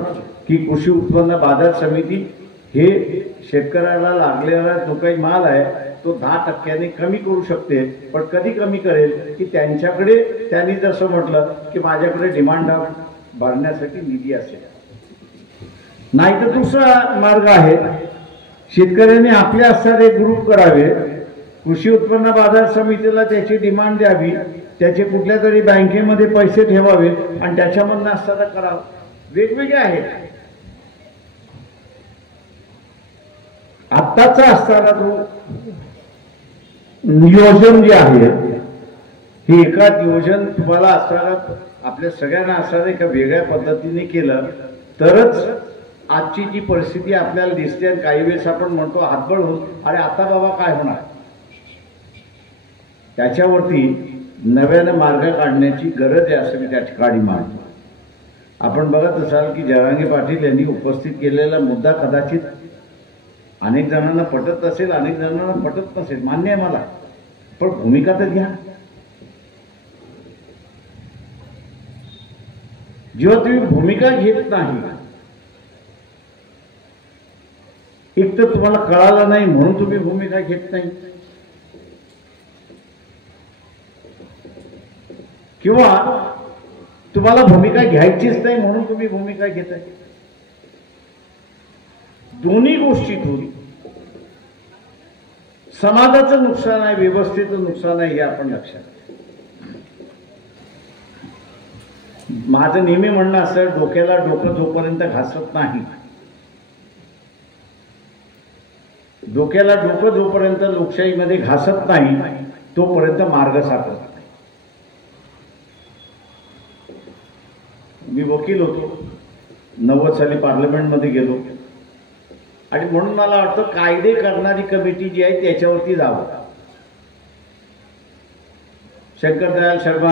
की कृषी उत्पन्न बाजार समिती हे शेतकऱ्याला लागलेला जो काही माल आहे तो 10% कमी करू शकते. पण कधी कमी करेल की त्यांनी जसं म्हटलं की माझ्याकडे डिमांड भरण्यासाठी निधी असेल. नाही तर दुसरा मार्ग आहे, शेतकऱ्यांनी आपले असणारे ग्रुप करावे, कृषी उत्पन्न बाजार समितीला त्याची डिमांड द्यावी, त्याचे कुठल्या तरी बँकेमध्ये पैसे ठेवावे आणि त्याच्यामधनं असताना करावं. वेगवेगळे आहेत. आत्ताचा असताना जो नियोजन जे आहे हे एका नियोजन तुम्हाला असताना आपल्या सगळ्यांना असताना एका वेगळ्या पद्धतीने केलं तरच आजची जी परिस्थिती आपल्याला दिसते. आणि काही वेळेस आपण म्हणतो हातबळ होऊन अरे आता बाबा काय होणार, त्याच्यावरती नव्यानं मार्ग काढण्याची गरज आहे असं मी त्या ठिकाणी मानतो. आपण बघत असाल की जरांगे पाटील यांनी उपस्थित केलेला मुद्दा कदाचित अनेक जणांना पटत असेल, अनेक जणांना पटत नसेल, मान्य आहे मला. पण भूमिका तर घ्या. जेव्हा तुम्ही भूमिका घेत नाही, एक तर तुम्हाला कळालं नाही म्हणून तुम्ही भूमिका घेत नाही, किंवा तुम्हाला भूमिका घ्यायचीच नाही म्हणून तुम्ही भूमिका घेताय. दोन्ही गोष्टीतून समाजाचं नुकसान आहे, व्यवस्थेचं नुकसान आहे हे आपण लक्षात. माझं नेहमी म्हणणं असं, डोक्याला डोकं जोपर्यंत घासत नाही, डोक्याला डोकं जोपर्यंत लोकशाहीमध्ये घासत नाही तोपर्यंत मार्ग सापडत नाही. मी वकील होतो, 90 साली पार्लमेंटमध्ये गेलो आणि म्हणून मला वाटतं कायदे करणारी कमिटी जी आहे त्याच्यावरती जावं. शंकरदयाल शर्मा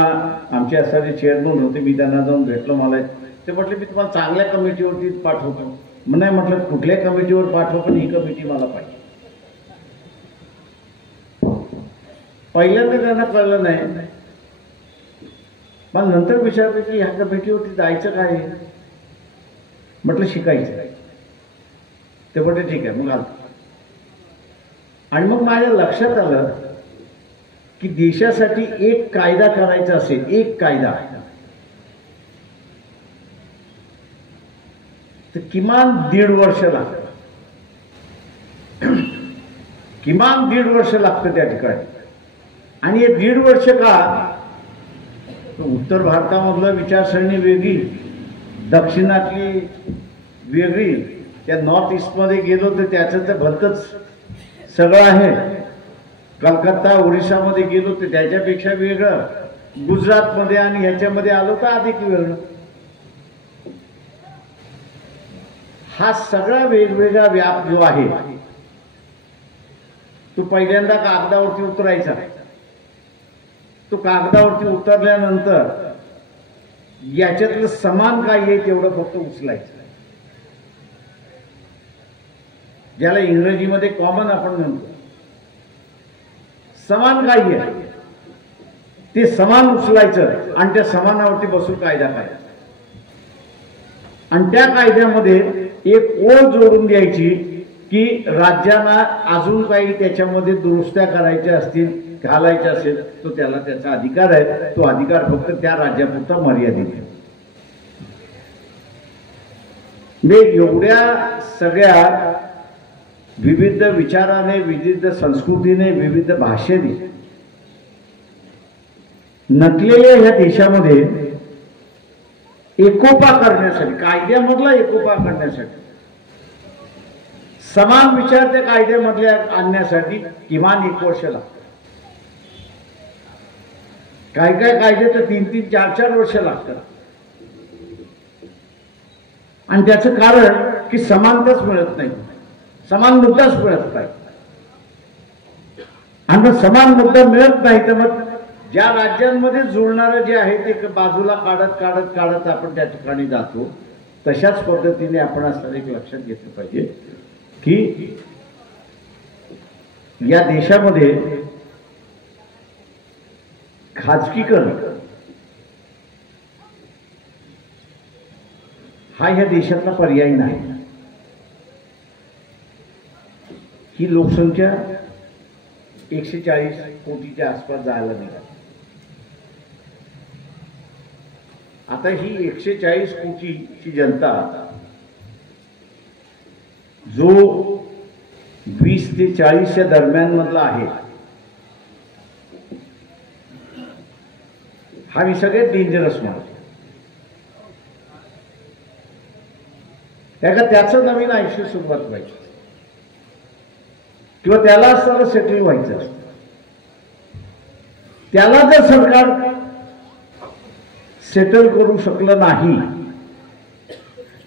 आमचे असणारे चेअरमन होते, मी त्यांना जाऊन भेटलो. मला ते म्हटले मी तुम्हाला चांगल्या कमिटीवरती पाठवतो. नाही म्हटलं कुठल्या कमिटीवर पाठव, पण ही कमिटी मला पाहिजे. पहिल्यांदा त्यांना कळलं नाही, पण नंतर विचारलं की ह्या कमिटीवरती जायचं काय. म्हटलं शिकायचं. ते म्हटलं ठीक आहे मग आलो. आणि मग माझ्या लक्षात आलं की देशासाठी एक कायदा करायचा असेल, एक कायदा, तर किमान 1.5 वर्ष लागतं, किमान 1.5 वर्ष लागतं त्या ठिकाणी. आणि हे 1.5 वर्ष का? उत्तर भारतामधलं विचारसरणी वेगळी, दक्षिणातली वेगळी, त्या नॉर्थ ईस्टमध्ये गेलो तर त्याचं तर भलतंच सगळं आहे. कलकत्ता ओरिसामध्ये गेलो तर त्याच्यापेक्षा वेगळं, गुजरातमध्ये आणि ह्याच्यामध्ये आलो तर अधिक वेगळं. हा सगळा वेगवेगळा व्याप जो आहे तो पहिल्यांदा कागदावरती उतरायचा. तो कागदावरती उतरल्यानंतर याच्यातलं समान काय आहे तेवढं फक्त उचलायचं, ज्याला इंग्रजीमध्ये कॉमन आपण म्हणतो. समान काय आहे ते समान उचलायचं आणि त्या समानावरती बसून कायदा करायचा. आणि त्या कायद्यामध्ये एक ओळ जोडून द्यायची की राज्यांना अजून काही त्याच्यामध्ये दुरुस्त्या करायच्या असतील, घालायच्या असेल तो त्याला त्याचा अधिकार आहे. तो अधिकार फक्त त्या राज्यापुरता मर्यादित आहे. मी एवढ्या सगळ्या विविध विचाराने, विविध संस्कृतीने, विविध भाषेने नटलेल्या ह्या देशामध्ये एकोपा करण्यासाठी, कायद्यामधला एकोपा करण्यासाठी, समान विचार त्या कायद्यामधल्या आणण्यासाठी किमान 1 वर्ष लागतं. काय काय कायदे तर 3-3, 4-4 वर्ष लागतात. आणि त्याचं कारण की समानताच मिळत नाही, समान मुद्दाच मिळत नाही. आणि मग समान मुद्दा मिळत नाही तर मग ज्या राज्यांमध्ये जुळणारं जे आहे ते बाजूला काढत काढत काढत आपण त्या ठिकाणी जातो. तशाच पद्धतीने आपण असं एक लक्षात घेतलं पाहिजे की या देशामध्ये खाजगीकरण हा ह्या देशातला पर्याय नाही. ही लोकसंख्या 140 कोटीच्या आसपास जायला निघाली. आता ही 140 कोटीची जनता जो 20 ते 40च्या दरम्यान मधला आहे, हा मी सगळ्यात डेंजरस माणूस. त्याचं नवीन आयुष्य सुरुवात व्हायची किंवा त्याला असताना सेटल व्हायचं असतं. त्याला जर सरकार सेटल करू शकलं नाही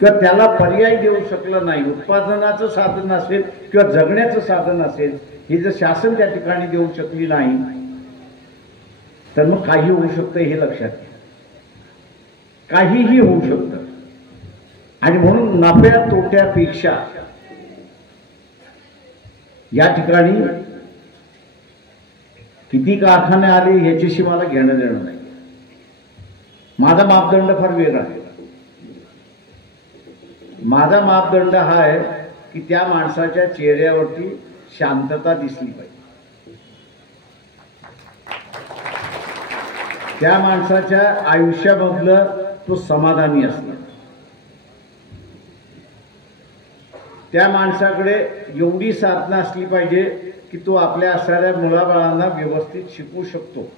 किंवा त्याला पर्याय देऊ शकलं नाही, उत्पादनाचं साधन असेल किंवा जगण्याचं साधन असेल, हे जर शासन त्या ठिकाणी देऊ शकली नाही तर मग काही होऊ शकतं हे लक्षात घ्या. काहीही होऊ शकतं. आणि म्हणून नफ्या तोट्यापेक्षा या ठिकाणी किती कारखाने आले ह्याच्याशी मला घेणं देणं नाही. माझा मापदंड फार वेगळा आहे. माझा मापदंड हा आहे की त्या माणसाच्या चेहऱ्यावरती शांतता दिसली पाहिजे, त्या माणसाच्या आयुष्यामधलं तो समाधानी असला, त्या माणसाकडे एवढी साधना असली पाहिजे की तो आपल्या असणाऱ्या मुलाबाळांना व्यवस्थित शिकवू शकतो.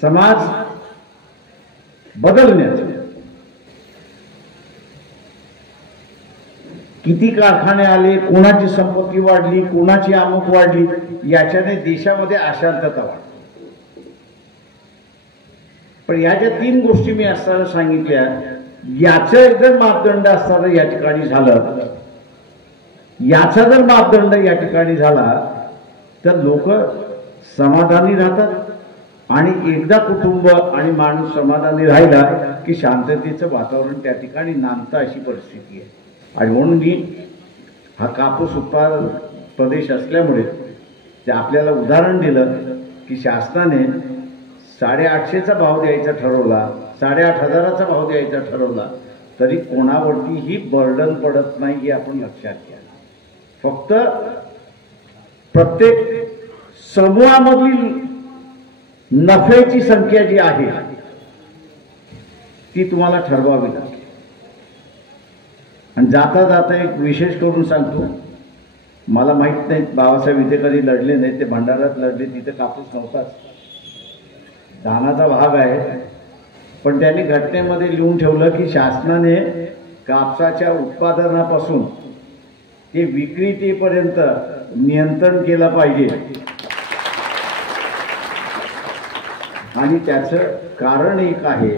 समाज बदलण्याचं किती कारखाने आले, कोणाची संपत्ती वाढली, कोणाची अमुक वाढली, याच्याने देशामध्ये अशांतता वाढली. पण याच्या 3 गोष्टी मी असताना सांगितल्या. याचं एक जर मापदंड असताना या ठिकाणी झालं, याचा जर मापदंड या ठिकाणी झाला तर लोक समाधानी राहतात. आणि एकदा कुटुंब आणि माणूस समाधानी राहिला की शांततेचं वातावरण त्या ठिकाणी नांदतं, अशी परिस्थिती आहे. आणि म्हणून मी हा कापूस उत्पादन प्रदेश असल्यामुळे ते आपल्याला उदाहरण दिलं की शासनाने 850चा भाव द्यायचा ठरवला, 8,500चा भाव द्यायचा ठरवला, तरी कोणावरतीही बर्डन पडत नाही हे आपण लक्षात घ्या. फक्त प्रत्येक समूहामधील नफ्याची संख्या जी आहे ती तुम्हाला ठरवावी लागेल. आणि जाता जाता एक विशेष करून सांगतो, मला माहित नाही बाबासाहेब इथे कधी लढले नाही, ते भंडारात लढले, तिथे कापूस नव्हताच, धानाचा भाग आहे. पण त्यांनी घटनेमध्ये लिहून ठेवलं की शासनाने कापसाच्या उत्पादनापासून ते विक्रीतेपर्यंत नियंत्रण केलं पाहिजे. आणि त्याचं कारण एक आहे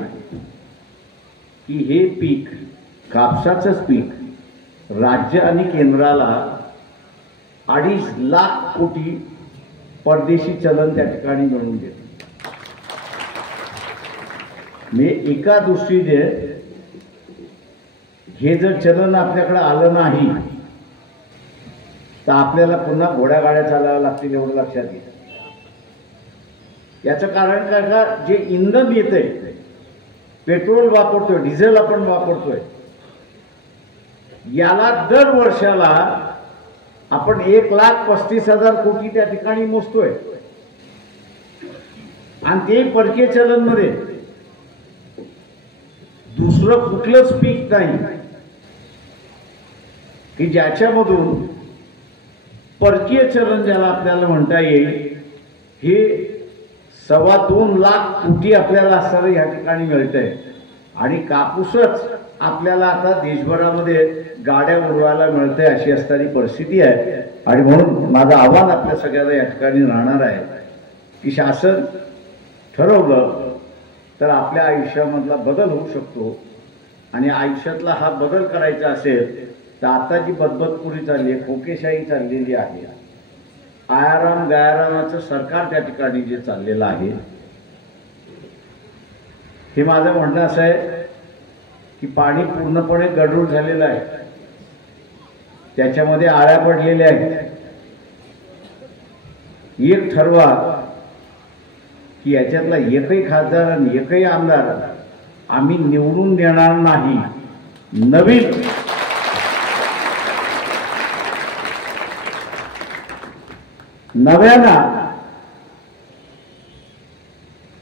की हे पीक, कापसाचंच पीक, राज्य आणि केंद्राला 2.5 लाख कोटी परदेशी चलन त्या ठिकाणी मिळवून देतं. मी एका दृष्टीने हे जर चलन आपल्याकडे आलं नाही तर आपल्याला पुन्हा घोड्यागाड्या चालाव्या लागतील, एवढं लक्षात घ्या. याचं कारण काय का, जे इंधन येतंय, पेट्रोल वापरतोय, डिझेल आपण वापरतोय, याला दर वर्षाला आपण 1,35,000 कोटी त्या ठिकाणी मोजतोय. आणि ते परकीय चलनमध्ये दुसरं कुठलंच पीक नाही की ज्याच्यामधून परकीय चलन ज्याला आपल्याला म्हणता येईल, हे 2.25 लाख कोटी आपल्याला असं या ठिकाणी मिळतंय. आणि कापूसच आपल्याला आता देशभरामध्ये गाड्या उडवायला मिळते अशी असणारी परिस्थिती आहे. आणि म्हणून माझं आव्हान आपल्या सगळ्याला या ठिकाणी राहणार आहे की शासन ठरवलं तर आपल्या आयुष्यामधला बदल होऊ शकतो. आणि आयुष्यातला हा बदल करायचा असेल तर आता जी बदबदपुरी चालली आहे, खोकेशाही चाललेली आहे, आयाराम गयारामाचं सरकार त्या ठिकाणी जे चाललेलं आहे, हे माझं म्हणणं असं आहे की पाणी पूर्णपणे गढूळ झालेलं आहे, त्याच्यामध्ये आळ्या पडलेल्या आहेत. एक ठरवा की याच्यातला एकही खासदार आणि एकही आमदार आम्ही निवडून देणार नाही. नव्याना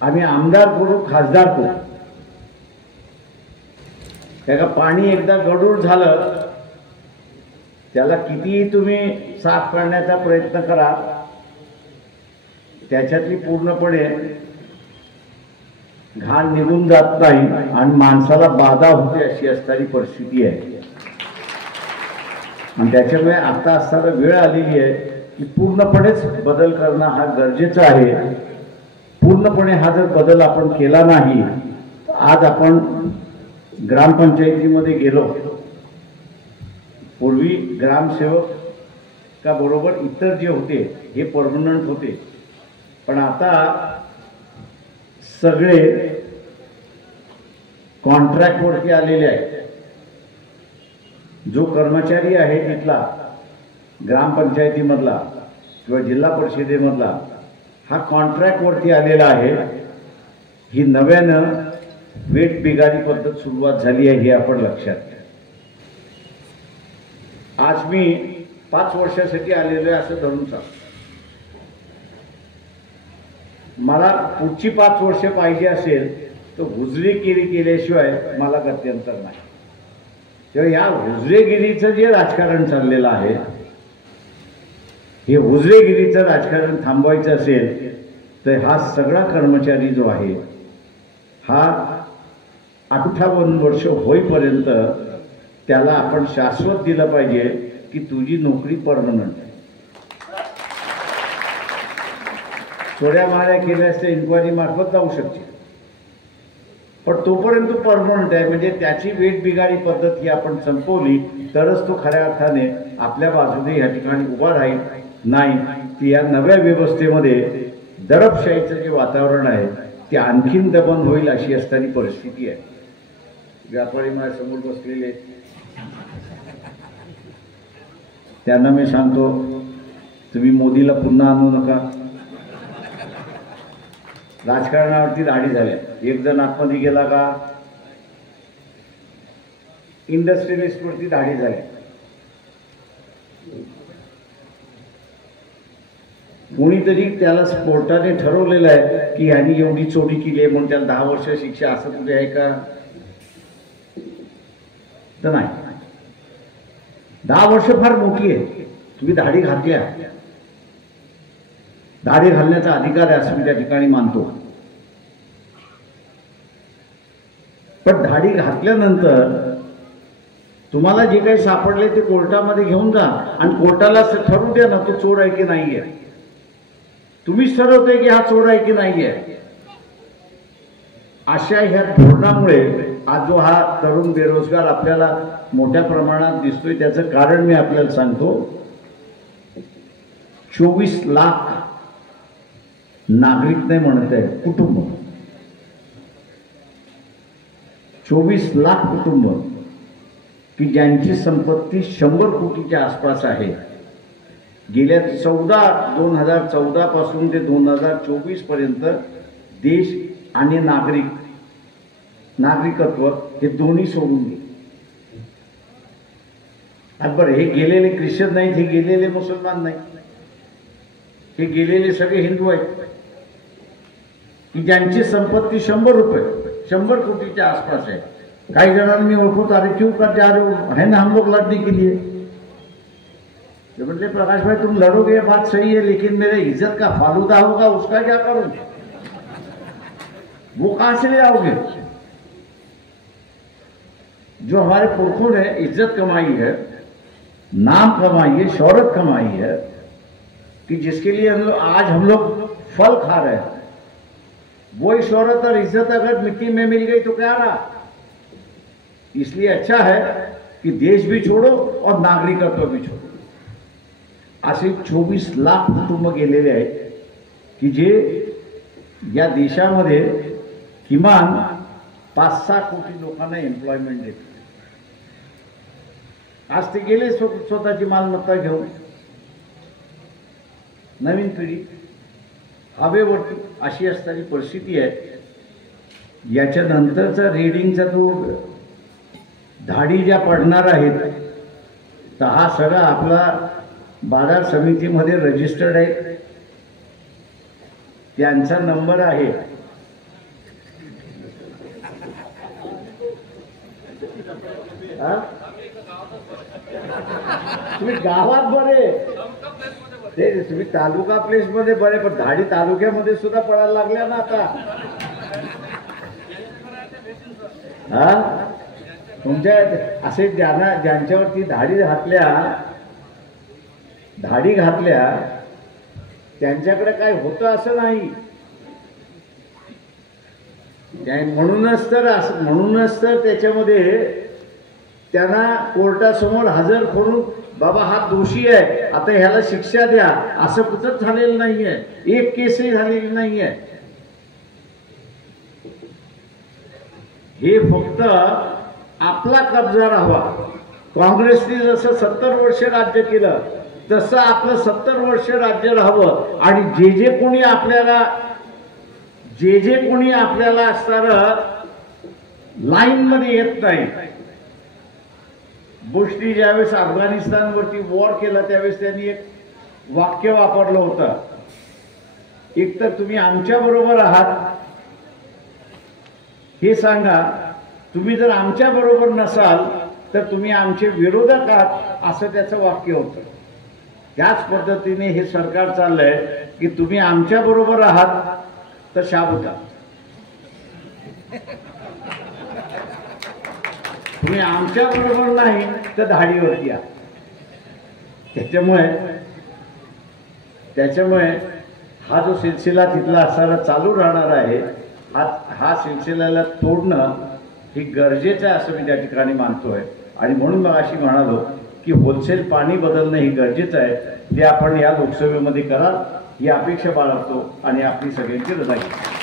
आम्ही आमदार करू, खासदार करू. त्याला पाणी एकदा गढूळ झालं, त्याला कितीही तुम्ही साफ करण्याचा प्रयत्न करा, त्याच्यातली पूर्णपणे घाण निघून जात नाही आणि माणसाला बाधा होते अशी असणारी परिस्थिती आहे. आणि त्याच्यामुळे आता असताना वेळ आलेली आहे की पूर्णपणेच बदल करणं हा गरजेचा आहे. पूर्णपणे हा जर बदल आपण केला नाही, आज आपण ग्रामपंचायतीमध्ये गेलो, पूर्वी ग्रामसेवक का बरोबर इतर जे होते हे परमनंट होते, पण आता सगळे कॉन्ट्रॅक्टवरती आलेले आहेत. जो कर्मचारी आहे तिथला ग्रामपंचायतीमधला किंवा जिल्हा परिषदेमधला, हा कॉन्ट्रॅक्टवरती आलेला आहे. ही नव्यानं वेट बिगारी पद्धत सुरुवात झाली आहे, हे आपण लक्षात घ्या. आज मी 5 वर्षासाठी आलेलो आहे असं धरून सांगतो. मला पुढची 5 वर्ष पाहिजे असेल तर हुजरेगिरी केल्याशिवाय मला गत्यंतर नाही. तेव्हा या हुजरेगिरीचं जे राजकारण चाललेलं आहे, हे हुजरेगिरीचं राजकारण थांबवायचं असेल तर हा सगळा कर्मचारी जो आहे हा 58 वर्ष होईपर्यंत त्याला आपण शाश्वत दिलं पाहिजे की तुझी नोकरी परमनंट आहे. थोड्या माऱ्या केल्यास ते इन्क्वायरी मार्फत जाऊ शकते, पण तोपर्यंत परमनंट आहे. म्हणजे त्याची वेट बिगारी पद्धत ही आपण संपवली तरच तो खऱ्या अर्थाने आपल्या बाजूने या ठिकाणी उभा राहील. नाही ती या नव्या व्यवस्थेमध्ये दडपशाहीचं जे वातावरण आहे ते आणखीन दबन होईल अशी असणारी परिस्थिती आहे. व्यापारी माझ्यासमोर बसलेले, त्यांना मी सांगतो तुम्ही मोदीला पुन्हा आणू नका. राजकारणावरती दाढी झाल्या, एक जण आतमध्ये गेला का इंडस्ट्रियलिस्टवरती धाडी झाली. कोणीतरी त्याला कोर्टाने ठरवलेलं आहे की यांनी एवढी चोरी केली आहे म्हणून त्याला 10 वर्ष शिक्षा, असं कुठे आहे का? तर नाही. 10 वर्ष फार मोठी आहे. तुम्ही दाढी घातल्या, दाढी घालण्याचा अधिकार आहे असं मी त्या ठिकाणी मानतो. पण दाढी घातल्यानंतर तुम्हाला जे काही सापडले ते कोर्टामध्ये घेऊन जा आणि कोर्टाला ठरवू द्या ना तो चोर आहे की नाहीये. तुम्हीच ठरवताय की हा चोर आहे की नाहीये. अशा ह्या धोरणामुळे आज जो हा तरुण बेरोजगार आपल्याला मोठ्या प्रमाणात दिसतोय त्याचं कारण मी आपल्याला सांगतो. 24 लाख नागरिक नाही म्हणत आहे, कुटुंब, 24 लाख कुटुंब की ज्यांची संपत्ती 100 कोटीच्या आसपास आहे. गेल्या 2014 पासून ते 2024 पर्यंत देश आणि नागरिकत्व हे दोन्ही सोडून गेले. बरं, हे गेलेले ख्रिश्चन नाहीत, हे गेलेले मुसलमान नाहीत, हे गेलेले सगळे हिंदू आहेत की ज्यांची संपत्ती 100 कोटीच्या आसपास है. काही जणांनी मी ओळखतो, अरे क्यों करते, अरे है ना हम लोग लड़ने के लिए. जब बोलते प्रकाश भाई तुम लड़ोगे ये बात सही है, लेकिन मेरे इज्जत का फालूदा होगा उसका क्या करोगे, वो कहां से ले आओगे. जो हमारे पुरखों ने इज्जत कमाई है, नाम कमाई है, शोहरत कमाई है, कि जिसके लिए आज हम लोग फल खा रहे हैं, वही शोहरत और इज्जत अगर मिट्टी में मिल गई तो क्या रहा. इसलिए अच्छा है कि देश भी छोड़ो और नागरिकत्व भी छोड़ो. असे 24 लाख कुटुंब गेलेले आहेत की जे या देशामध्ये किमान 5-6 कोटी लोकांना एम्प्लॉयमेंट देतात. आज ते गेले स्वतःची मालमत्ता घेऊन. नवीन पिढी हवेवरती अशी असणारी परिस्थिती आहे. याच्यानंतरचा रीडिंगचा तो धाडी ज्या पडणार आहेत तर हा सगळा आपला बाजार समितीमध्ये रजिस्टर्ड आहे, त्यांचा नंबर आहे. तुम्ही गावात बरे, ते तुम्ही तालुका प्लेस मध्ये बरे, पण धाडी तालुक्यामध्ये सुद्धा पडायला लागल्या ना आता. हा, तुमच्या असे ज्यांच्यावरती धाडी घातल्या त्यांच्याकडे काय होतं असं नाही. म्हणूनच तर त्याच्यामध्ये त्यांना कोर्टासमोर हजर करून बाबा हा दोषी आहे, आता ह्याला शिक्षा द्या, असं कुठंच झालेलं नाहीये. एक केसही झालेली नाहीये. हे फक्त आपला कब्जा राहावा. काँग्रेसने जसं 70 वर्ष राज्य केलं तसं आपलं 70 वर्ष राज्य राहावं. आणि जे कोणी आपल्याला असणारं लाईन मध्ये येत नाही. बुशनी ज्यावेळेस अफगाणिस्तानवरती वॉर केला त्यावेळेस त्यांनी एक वाक्य वापरलं होतं, एक तर तुम्ही आमच्या बरोबर आहात हे सांगा, तुम्ही जर आमच्या बरोबर नसाल तर तुम्ही आमचे विरोधक आहात, असं त्याचं वाक्य होतं. त्याच पद्धतीने हे सरकार चाललंय की तुम्ही आमच्या बरोबर आहात तर शाबुता, तुम्ही आमच्या बरोबर नाही तर धाडीवरती या. त्याच्यामुळे हा जो सिलसिला तिथला असणारा चालू राहणार आहे, हा सिलसिल्याला तोडणं हे गरजेचं आहे असं मी त्या ठिकाणी मानतोय. आणि म्हणून मग अशी म्हणालो की होलसेल पाणी बदलणं हे गरजेचं आहे. ते आपण या लोकसभेमध्ये करा ही अपेक्षा बाळगतो आणि आपली सगळ्यांची रजा घेतो.